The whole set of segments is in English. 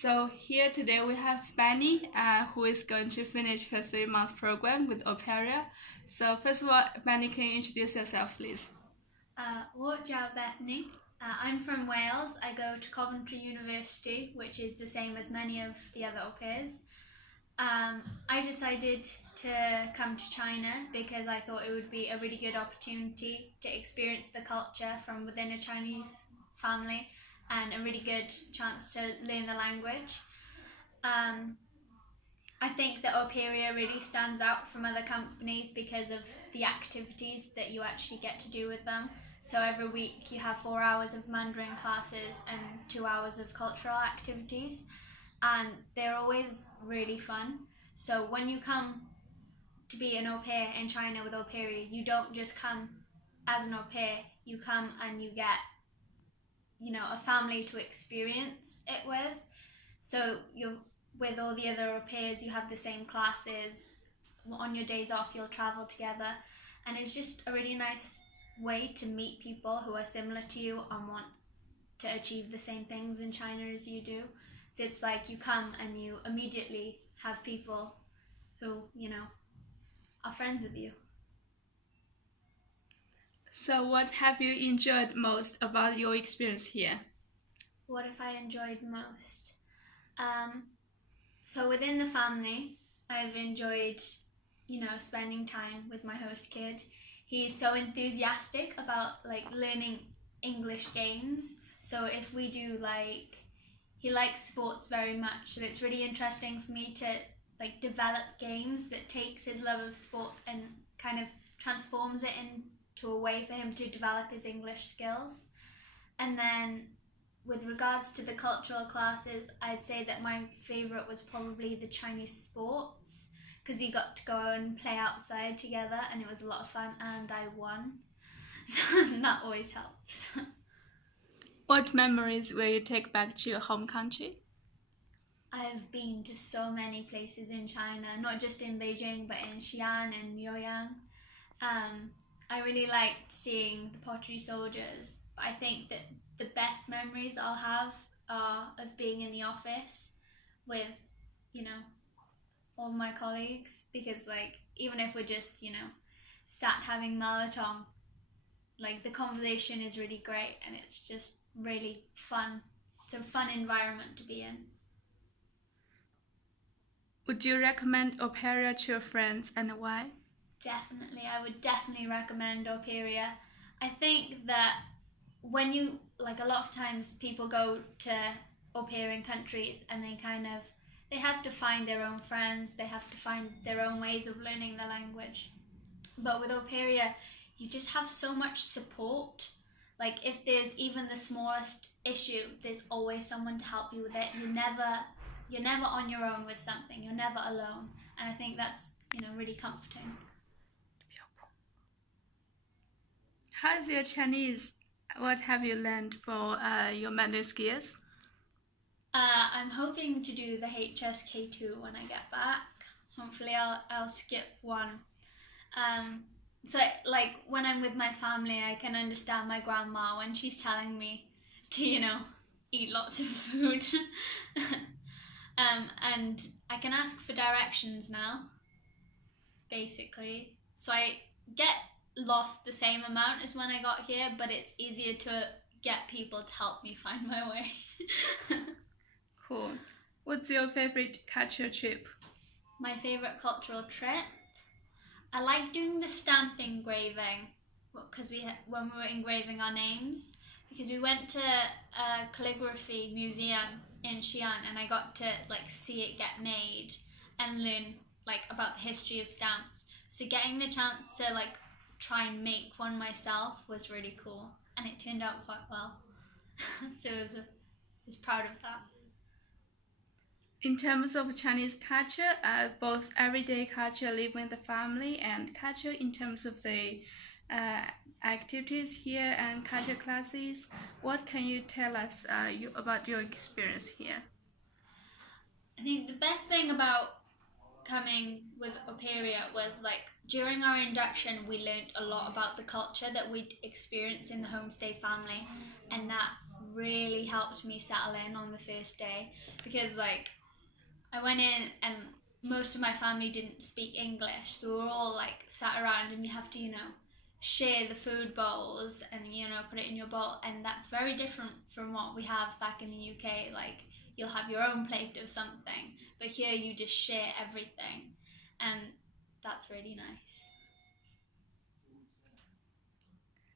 So here today we have Bethany, who is going to finish her 3-month program with au pair. So first of all, Bethany, can you introduce yourself, please? Ciao, Bethany. I'm from Wales. I go to Coventry University, which is the same as many of the other au pairs. I decided to come to China because I thought it would be a really good opportunity to experience the culture from within a Chinese family and a really good chance to learn the language. Um, I think that au pair really stands out from other companies because of the activities that you actually get to do with them. So every week you have 4 hours of Mandarin classes and 2 hours of cultural activities, and they're always really fun. So when you come to be an au pair in China with au pair, you don't just come as an au pair, you come and you get, a family to experience it with. So you're with all the other au pairs, you have the same classes. On your days off, you'll travel together, and it's just a really nice way to meet people who are similar to you and want to achieve the same things in China as you do. So it's like you come and you immediately have people who, are friends with you. So what have you enjoyed most about your experience here? What have I enjoyed most? So within the family, I've enjoyed, spending time with my host kid. He's so enthusiastic about learning English games. So if we do he likes sports very much. So it's really interesting for me to develop games that takes his love of sports and kind of transforms it into a way for him to develop his English skills. And then with regards to the cultural classes, I'd say that my favourite was probably the Chinese sports because you got to go and play outside together and it was a lot of fun and I won. So that always helps. What memories will you take back to your home country? I've been to so many places in China, not just in Beijing but in Xi'an and Luoyang. I really liked seeing the pottery soldiers. I think that the best memories I'll have are of being in the office with, all my colleagues, because even if we're just, sat having malatong, the conversation is really great and it's just really fun. It's a fun environment to be in. Would you recommend au pair to your friends and why? Definitely, I would definitely recommend au pair. I think that when you a lot of times people go to au pair in countries and they have to find their own friends, they have to find their own ways of learning the language. But with au pair, you just have so much support. If there's even the smallest issue, there's always someone to help you with it. You're never on your own with something. You're never alone, and I think that's really comforting. How's your Chinese? What have you learned for your Mandarin skills? I'm hoping to do the HSK2 when I get back. Hopefully I'll skip one. So when I'm with my family, I can understand my grandma when she's telling me to, eat lots of food. And I can ask for directions now, basically. So I get lost the same amount as when I got here, but it's easier to get people to help me find my way. Cool. What's your favorite cultural trip? My favorite cultural trip? I like doing the stamp engraving because when we were engraving our names, because we went to a calligraphy museum in Xi'an and I got to see it get made and learn about the history of stamps. So getting the chance to try and make one myself was really cool, and it turned out quite well. So I was proud of that. In terms of Chinese culture, both everyday culture living with the family and culture in terms of the activities here and culture classes, what can you tell us about your experience here? I think the best thing about coming with au pair was during our induction we learned a lot about the culture that we'd experienced in the homestay family, and that really helped me settle in on the first day, because like I went in and most of my family didn't speak English, so we were all like sat around and you have to, share the food bowls and, put it in your bowl, and that's very different from what we have back in the UK. Like you'll have your own plate of something, but here you just share everything, and that's really nice.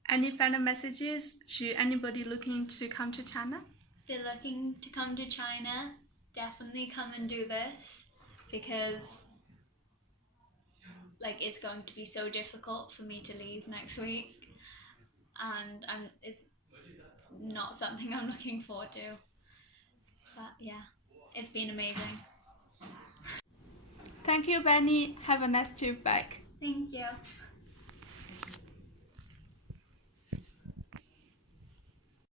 Any final messages to anybody looking to come to China? If they're looking to come to China, definitely come and do this, because like it's going to be so difficult for me to leave next week, and it's not something I'm looking forward to. But yeah, it's been amazing. Thank you, Benny. Have a nice trip back. Thank you.